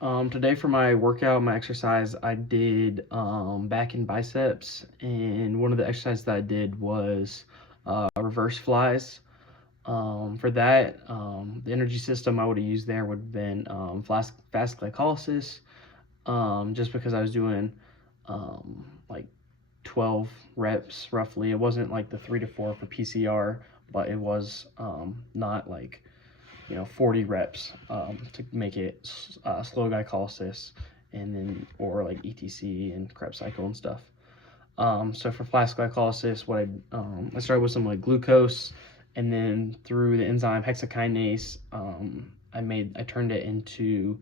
Today for my workout, my exercise, I did back and biceps, and one of the exercises that I did was reverse flies. For that, the energy system I would have used there would have been fast glycolysis, just because I was doing like 12 reps roughly. It wasn't like the 3 to 4 for PCR, but it was not like 40 reps to make it slow glycolysis, and then or like ETC and Krebs cycle and stuff. So for fast glycolysis, I started with some like glucose, and then through the enzyme hexokinase, I turned it into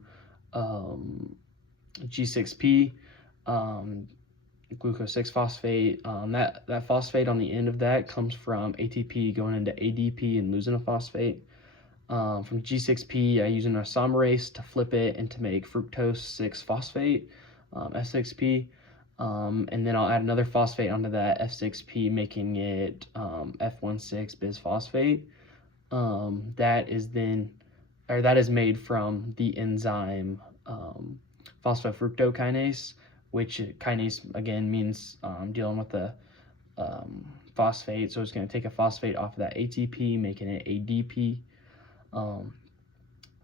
G6P, glucose 6 phosphate. That phosphate on the end of that comes from ATP going into ADP and losing a phosphate. From G6P, I use an isomerase to flip it and to make fructose 6 phosphate, F6P. And then I'll add another phosphate onto that F6P, making it F16 bisphosphate. That is made from the enzyme phosphofructokinase, which kinase again means dealing with the phosphate. So it's going to take a phosphate off of that ATP, making it ADP.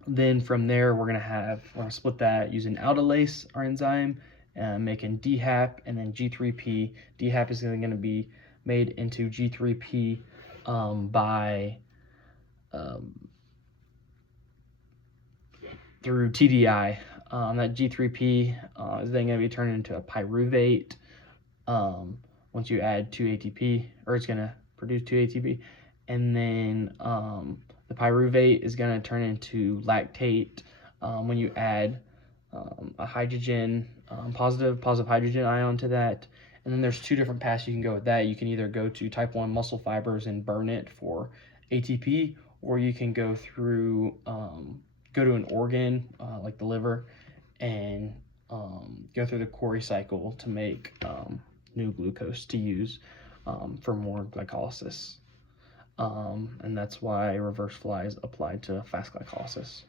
Then from there, we're gonna split that using aldolase, our enzyme, making DHAP, and then G3P. DHAP is going to be made into G3P through TDI. That G3P is then going to be turned into a pyruvate once you add 2 ATP, or it's going to produce 2 ATP, and then the pyruvate is going to turn into lactate when you add a hydrogen, positive hydrogen ion to that. And then there's 2 different paths you can go with that. You can either go to type 1 muscle fibers and burn it for ATP, or you can go through, go to an organ like the liver and go through the Cori cycle to make new glucose to use for more glycolysis. And that's why reverse flies apply to fast glycolysis.